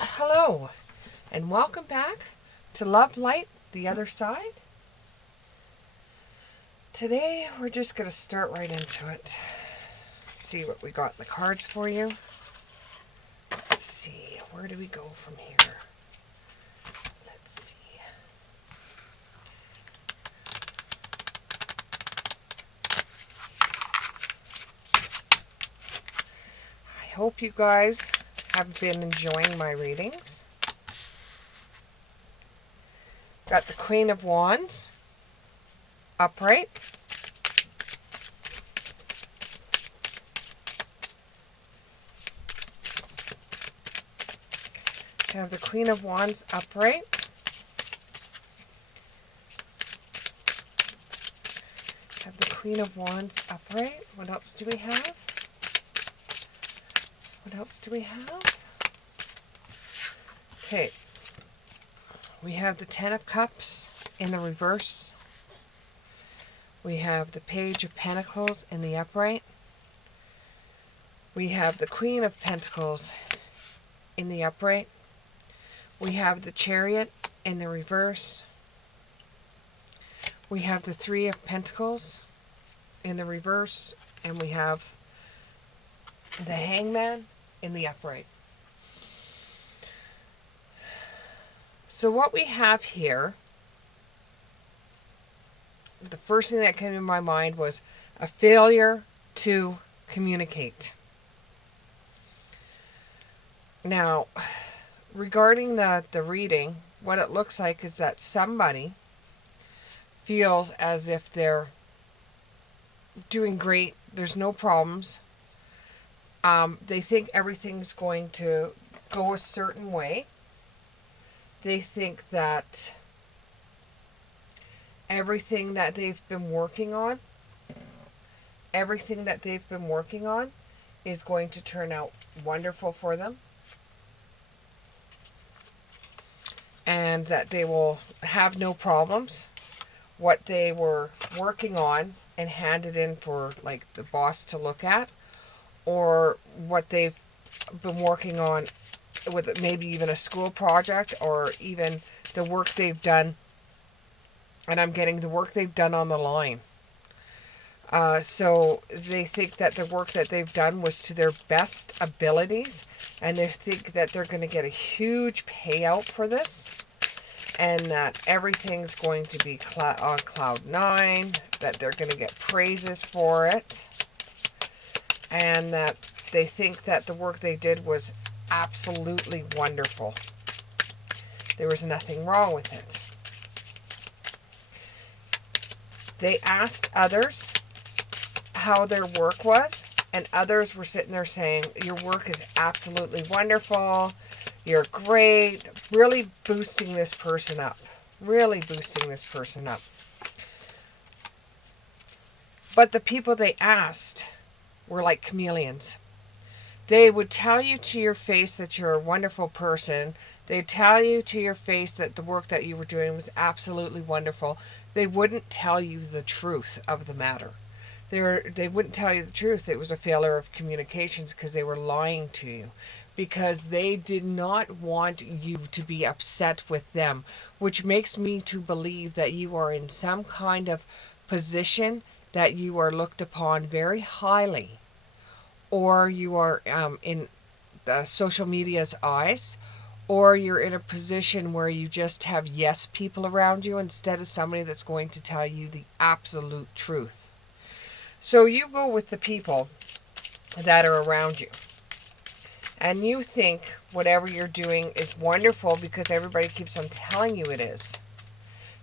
Hello, and welcome back to Love Light, the Other Side. Today, we're just going to start right into it. See what we got in the cards for you. Let's see, where do we go from here? Let's see. I hope you guys have been enjoying my readings. Got the Queen of Wands, upright. Have the Queen of Wands upright. Have the Queen of Wands upright. What else do we have? What else do we have? Okay. We have the Ten of Cups in the reverse. We have the Page of Pentacles in the upright. We have the Queen of Pentacles in the upright. We have the Chariot in the reverse. We have the Three of Pentacles in the reverse. And we have the Hangman in the upright. So what we have here, the first thing that came to my mind was a failure to communicate. Now, regarding the reading, what it looks like is that somebody feels as if they're doing great. There's no problems. They think everything's going to go a certain way. They think that everything that they've been working on is going to turn out wonderful for them. And that they will have no problems. What they were working on and handed in for like the boss to look at, or what they've been working on with maybe even a school project, or even the work they've done, and I'm getting the work they've done on the line. So they think that the work that they've done was to their best abilities, and they think that they're going to get a huge payout for this, and that everything's going to be on cloud nine, that they're going to get praises for it, and that they think that the work they did was absolutely wonderful. There was nothing wrong with it. They asked others how their work was, and others were sitting there saying, your work is absolutely wonderful, you're great, really boosting this person up. Really boosting this person up. But the people they asked were like chameleons. They would tell you to your face that you're a wonderful person. They'd tell you to your face that the work that you were doing was absolutely wonderful. They wouldn't tell you the truth of the matter. They wouldn't tell you the truth. It was a failure of communications because they were lying to you. Because they did not want you to be upset with them. Which makes me to believe that you are in some kind of position that you are looked upon very highly. Or you are in the social media's eyes. Or you're in a position where you just have yes people around you instead of somebody that's going to tell you the absolute truth. So you go with the people that are around you. And you think whatever you're doing is wonderful because everybody keeps on telling you it is.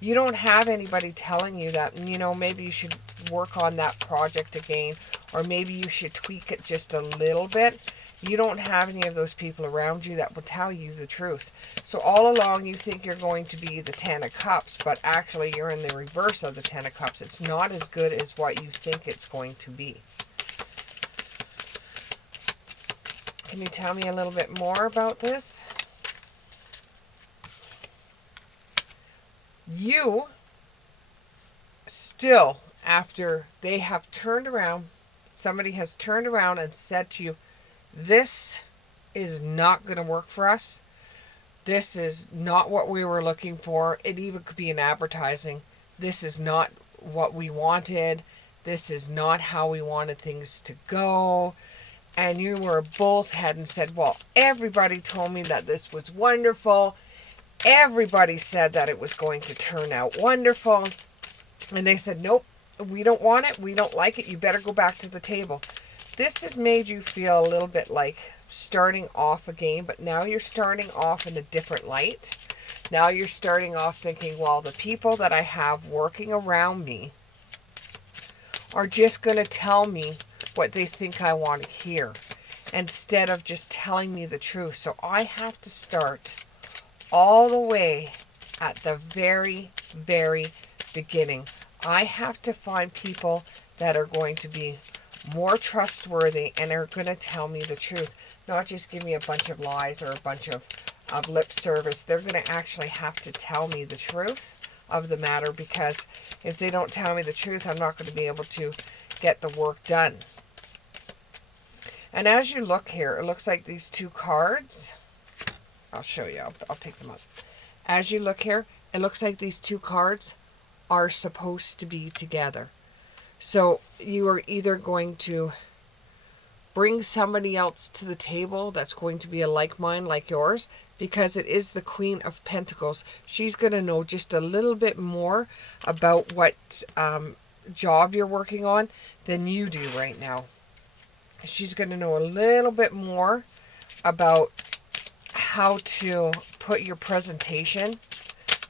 You don't have anybody telling you that, maybe you should work on that project again, or maybe you should tweak it just a little bit. You don't have any of those people around you that will tell you the truth. So all along you think you're going to be the Ten of Cups, but actually you're in the reverse of the Ten of Cups. It's not as good as what you think it's going to be. Can you tell me a little bit more about this? You still, after they have turned around, somebody has turned around and said to you, this is not going to work for us. This is not what we were looking for. It even could be in advertising. This is not what we wanted. This is not how we wanted things to go. And you were a bull's head and said, well, everybody told me that this was wonderful. Everybody said that it was going to turn out wonderful. And they said, nope, we don't want it. We don't like it. You better go back to the table. This has made you feel a little bit like starting off again, but now you're starting off in a different light. Now you're starting off thinking, well, the people that I have working around me are just going to tell me what they think I want to hear instead of just telling me the truth. So I have to start all the way at the very, very beginning. I have to find people that are going to be more trustworthy and are going to tell me the truth, not just give me a bunch of lies or a bunch of lip service. They're going to actually have to tell me the truth of the matter, because if they don't tell me the truth, I'm not going to be able to get the work done. And as you look here, it looks like these two cards. I'll show you. I'll take them up. As you look here, it looks like these two cards are supposed to be together. So you are either going to bring somebody else to the table that's going to be a like mind like yours, because it is the Queen of Pentacles. She's going to know just a little bit more about what job you're working on than you do right now. She's going to know a little bit more about how to put your presentation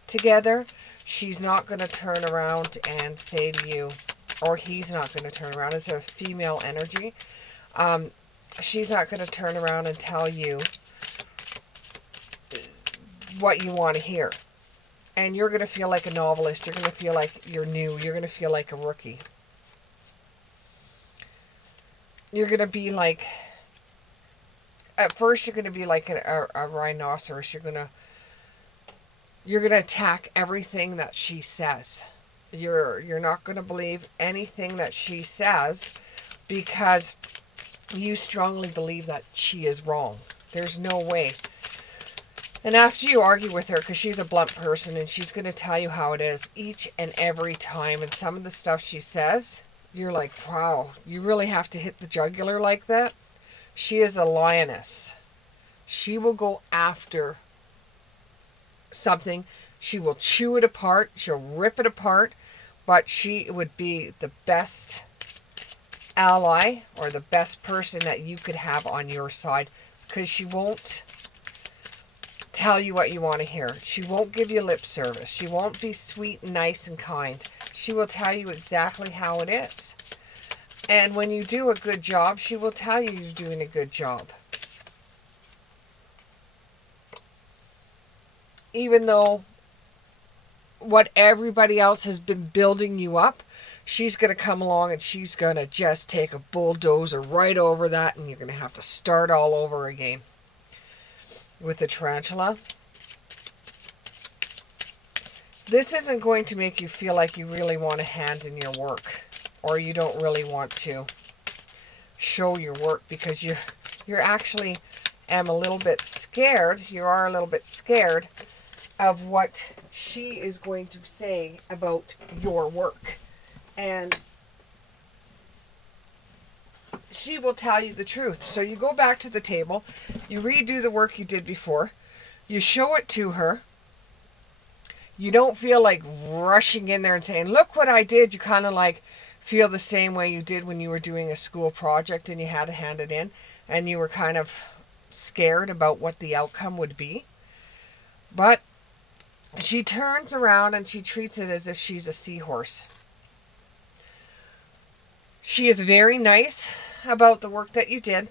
together. She's not going to turn around and say to you, or he's not going to turn around. It's a female energy. She's not going to turn around and tell you what you want to hear. And you're going to feel like a novelist. You're going to feel like you're new. You're going to feel like a rookie. You're going to be like, at first you're going to be like a rhinoceros. You're going to attack everything that she says. You're not going to believe anything that she says, because you strongly believe that she is wrong. There's no way. And after you argue with her, because she's a blunt person and she's going to tell you how it is each and every time, and some of the stuff she says, you're like, wow, you really have to hit the jugular like that? She is a lioness. She will go after something. She will chew it apart. She'll rip it apart. But she would be the best ally or the best person that you could have on your side, because she won't tell you what you want to hear. She won't give you lip service. She won't be sweet, nice, and kind. She will tell you exactly how it is. And when you do a good job, she will tell you you're doing a good job. Even though what everybody else has been building you up, she's going to come along and she's going to just take a bulldozer right over that, and you're going to have to start all over again. With the tarantula, this isn't going to make you feel like you really want a hand in your work, or you don't really want to show your work, because you're actually a little bit scared. You are a little bit scared of what she is going to say about your work. And she will tell you the truth. So you go back to the table, you redo the work you did before, you show it to her. You don't feel like rushing in there and saying, look what I did. You kind of like feel the same way you did when you were doing a school project and you had to hand it in, and you were kind of scared about what the outcome would be. But she turns around and she treats it as if she's a seahorse. She is very nice about the work that you did,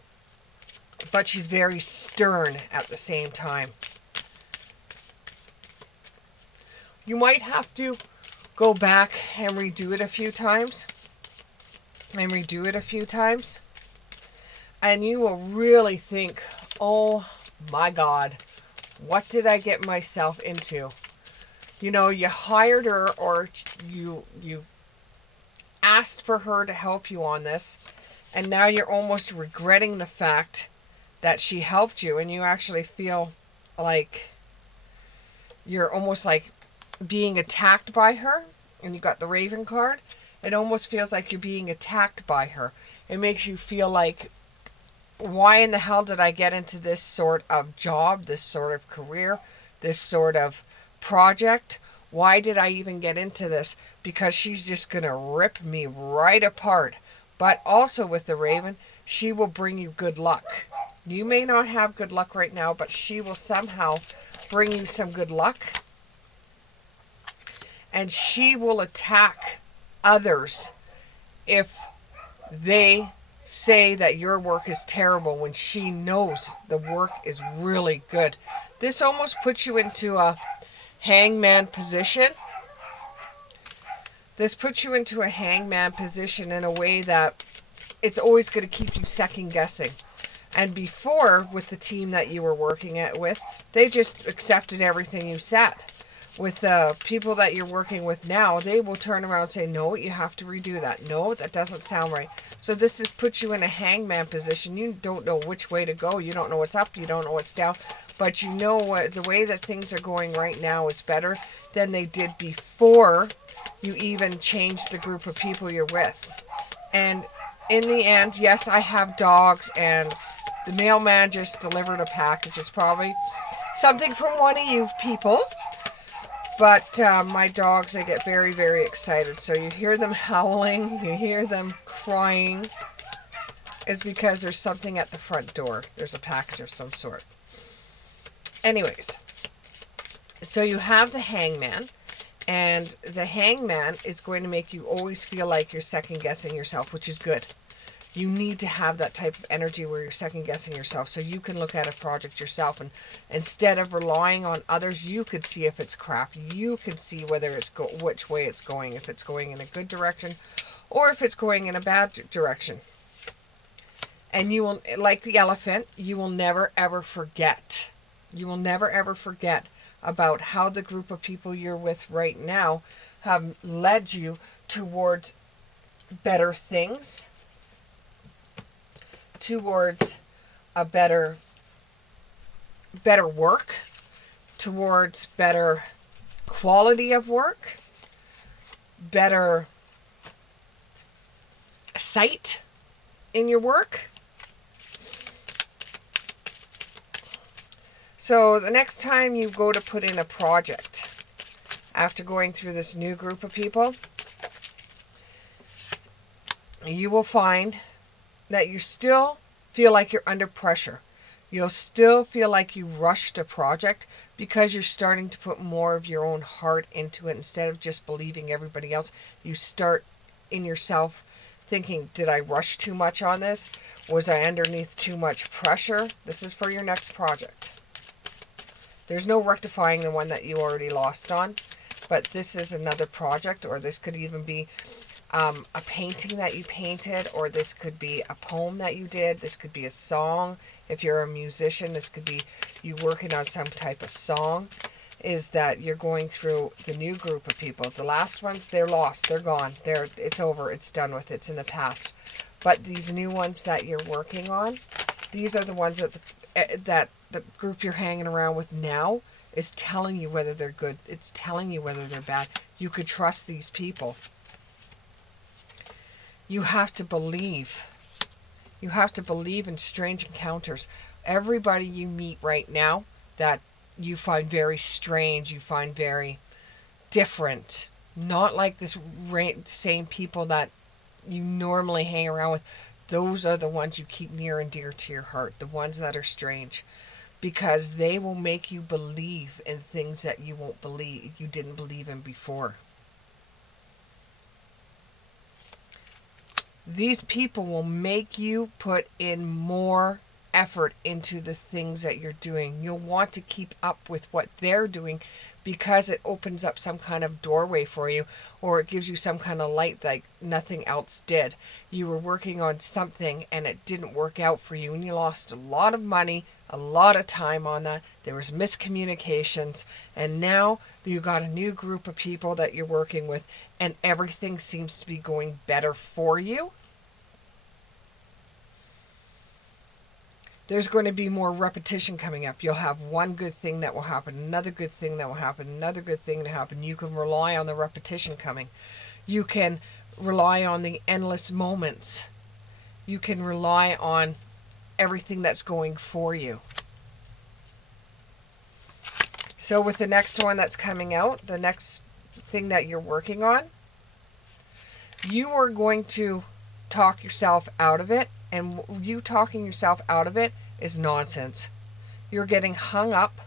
but she's very stern at the same time. You might have to go back and redo it a few times. And redo it a few times. And you will really think, oh my God, what did I get myself into? You know, you hired her, or you asked for her to help you on this, and now you're almost regretting the fact that she helped you, and you actually feel like you're almost like being attacked by her, and you got the Raven card. It almost feels like you're being attacked by her. It makes you feel like, why in the hell did I get into this sort of job, this sort of career, this sort of project? Why did I even get into this? Because she's just going to rip me right apart. But also with the Raven, she will bring you good luck. You may not have good luck right now, but she will somehow bring you some good luck. And she will attack others if they say that your work is terrible when she knows the work is really good. This almost puts you into a hangman position. This puts you into a hangman position in a way that it's always going to keep you second guessing. And before, with the team that you were working with, they just accepted everything you said. With the people that you're working with now, they will turn around and say, no, you have to redo that. No, that doesn't sound right. So this has put you in a hangman position. You don't know which way to go. You don't know what's up. You don't know what's down. But you know what, the way that things are going right now is better than they did before you even changed the group of people you're with. And in the end, yes, I have dogs, and the mailman just delivered a package. It's probably something from one of you people. But my dogs, they get very, very excited. So you hear them howling, you hear them crying. It's because there's something at the front door. There's a package of some sort. Anyways, so you have the hangman. And the hangman is going to make you always feel like you're second guessing yourself, which is good. You need to have that type of energy where you're second guessing yourself, so you can look at a project yourself, and instead of relying on others, you could see if it's crap. You can see whether it's which way it's going, if it's going in a good direction or if it's going in a bad direction. And you will, like the elephant, you will never ever forget. You will never ever forget about how the group of people you're with right now have led you towards better things, towards a better work, towards better quality of work, better sight in your work. So the next time you go to put in a project, after going through this new group of people, you will find that you still feel like you're under pressure. You'll still feel like you rushed a project because you're starting to put more of your own heart into it instead of just believing everybody else. You start in yourself thinking, did I rush too much on this? Was I underneath too much pressure? This is for your next project. There's no rectifying the one that you already lost on, but this is another project, or this could even be a painting that you painted, or this could be a poem that you did. This could be a song. If you're a musician, this could be you working on some type of song. Is that you're going through the new group of people. The last ones, they're lost. They're gone. It's over. It's done with. It's in the past. But these new ones that you're working on, these are the ones that the group you're hanging around with now is telling you whether they're good. It's telling you whether they're bad. You could trust these people. You have to believe. You have to believe in strange encounters. Everybody you meet right now that you find very strange, you find very different, not like this same people that you normally hang around with, those are the ones you keep near and dear to your heart, the ones that are strange, because they will make you believe in things that you didn't believe in before. These people will make you put in more effort into the things that you're doing. You'll want to keep up with what they're doing because it opens up some kind of doorway for you, or it gives you some kind of light like nothing else did. You were working on something and it didn't work out for you, and you lost a lot of money, a lot of time on that. There was miscommunications, and now you got a new group of people that you're working with, and everything seems to be going better for you. There's going to be more repetition coming up. You'll have one good thing that will happen, another good thing that will happen, another good thing to happen. You can rely on the repetition coming. You can rely on the endless moments. You can rely on everything that's going for you. So with the next one that's coming out, the next thing that you're working on, you are going to talk yourself out of it, and you talking yourself out of it is nonsense. You're getting hung up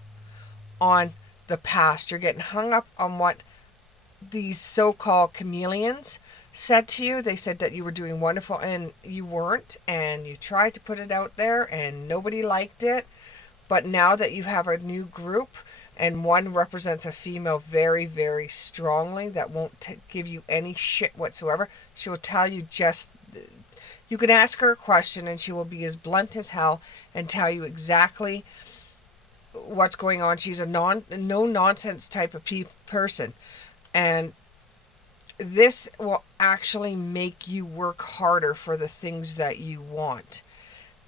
on the past. You're getting hung up on what these so-called chameleons said to you. They said that you were doing wonderful and you weren't, and you tried to put it out there and nobody liked it. But now that you have a new group, and one represents a female very, very strongly that won't give you any shit whatsoever. She will tell you just, you can ask her a question and she will be as blunt as hell and tell you exactly what's going on. She's a no nonsense type of person. And this will actually make you work harder for the things that you want.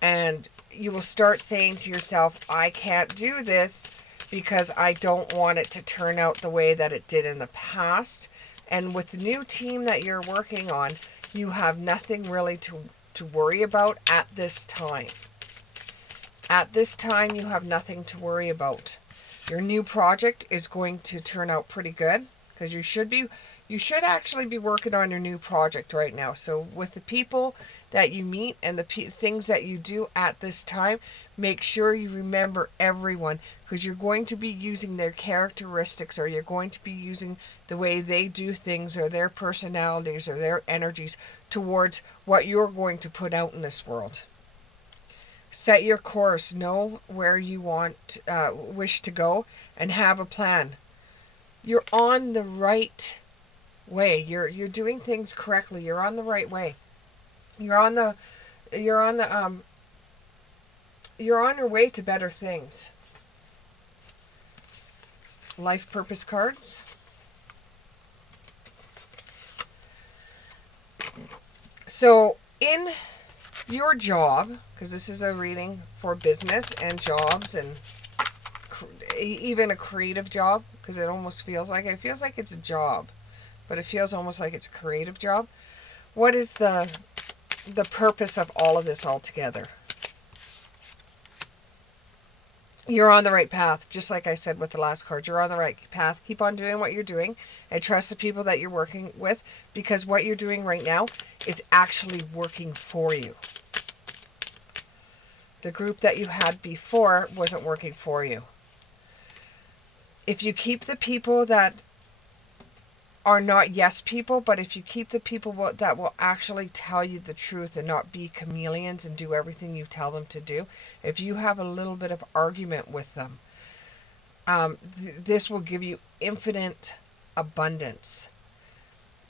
And you will start saying to yourself, I can't do this because I don't want it to turn out the way that it did in the past. And with the new team that you're working on, you have nothing really to worry about at this time. At this time, you have nothing to worry about. Your new project is going to turn out pretty good, because you should actually be working on your new project right now. So with the people that you meet and the things that you do at this time, make sure you remember everyone, because you're going to be using their characteristics, or you're going to be using the way they do things, or their personalities, or their energies towards what you're going to put out in this world. Set your course, know where you wish to go, and have a plan. You're on the right way. You're doing things correctly. You're on the right way. You're on your way to better things. Life purpose cards. So in your job, because this is a reading for business and jobs, and even a creative job, because it almost feels like it's a job, but it feels almost like it's a creative job. What is the purpose of all of this altogether? You're on the right path. Just like I said with the last card, you're on the right path. Keep on doing what you're doing and trust the people that you're working with, because what you're doing right now is actually working for you. The group that you had before wasn't working for you. If you keep the people that are not yes people, but if you keep the people that will actually tell you the truth and not be chameleons and do everything you tell them to do, if you have a little bit of argument with them, this will give you infinite abundance.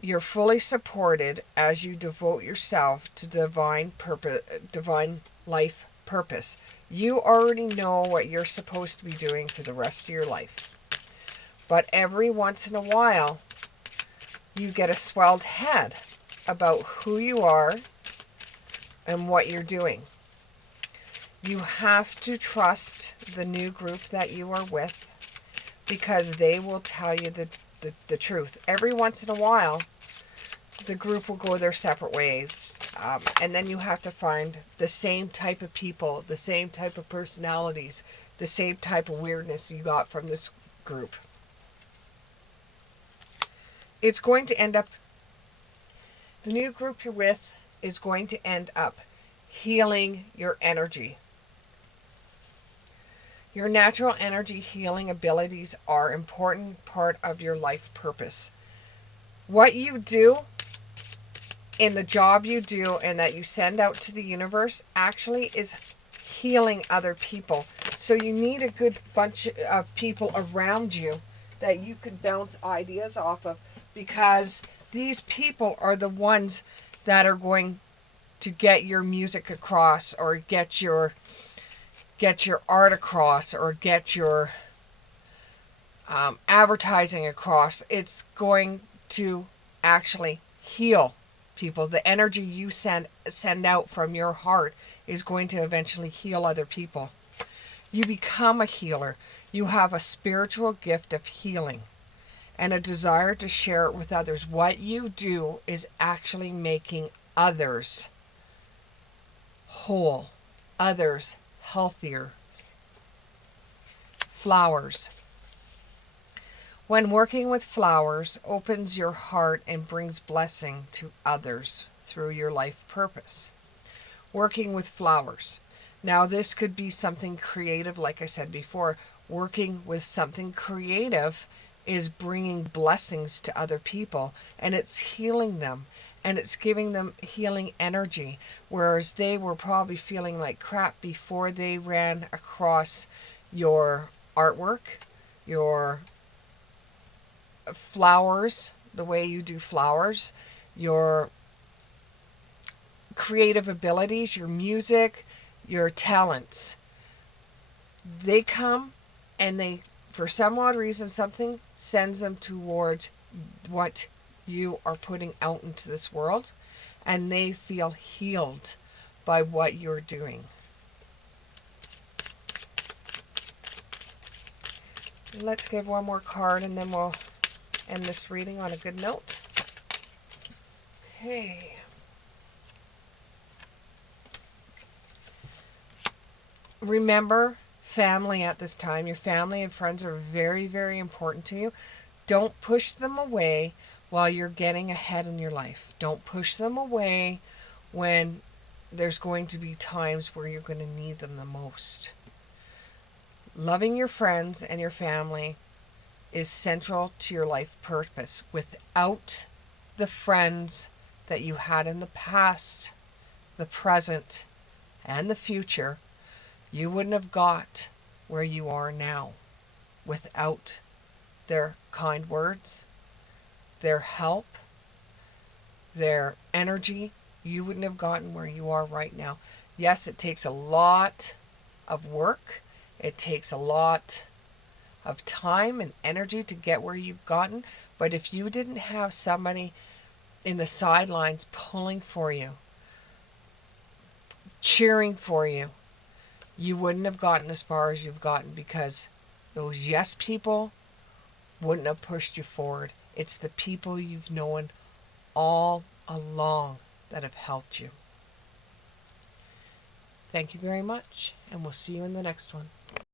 You're fully supported as you devote yourself to divine purpose, divine life purpose. You already know what you're supposed to be doing for the rest of your life. But every once in a while, you get a swelled head about who you are and what you're doing. You have to trust the new group that you are with, because they will tell you the truth. Every once in a while, the group will go their separate ways. And then you have to find the same type of people, the same type of personalities, the same type of weirdness you got from this group. It's going to end up, the new group you're with is going to end up healing your energy. Your natural energy healing abilities are an important part of your life purpose. What you do in the job you do and that you send out to the universe actually is healing other people. So you need a good bunch of people around you that you can bounce ideas off of, because these people are the ones that are going to get your music across, or get your art across, or get your advertising across. It's going to actually heal people. The energy you send out from your heart is going to eventually heal other people. You become a healer. You have a spiritual gift of healing and a desire to share it with others. What you do is actually making others whole, others healthier. Flowers. When working with flowers opens your heart and brings blessing to others through your life purpose. Working with flowers. Now this could be something creative, like I said before. Working with something creative is bringing blessings to other people, and it's healing them, and it's giving them healing energy, whereas they were probably feeling like crap before they ran across your artwork, your flowers, the way you do flowers, your creative abilities, your music, your talents. They come and they, for some odd reason, something sends them towards what you are putting out into this world, and they feel healed by what you're doing. Let's give one more card and then we'll end this reading on a good note. Okay. Remember family at this time. Your family and friends are very, very important to you. Don't push them away while you're getting ahead in your life. Don't push them away when there's going to be times where you're going to need them the most. Loving your friends and your family is central to your life purpose. Without the friends that you had in the past, the present, and the future, you wouldn't have got where you are now. Without their kind words, their help, their energy, you wouldn't have gotten where you are right now. Yes, it takes a lot of work. It takes a lot of time and energy to get where you've gotten. But if you didn't have somebody in the sidelines pulling for you, cheering for you, you wouldn't have gotten as far as you've gotten, because those yes people wouldn't have pushed you forward. It's the people you've known all along that have helped you. Thank you very much, and we'll see you in the next one.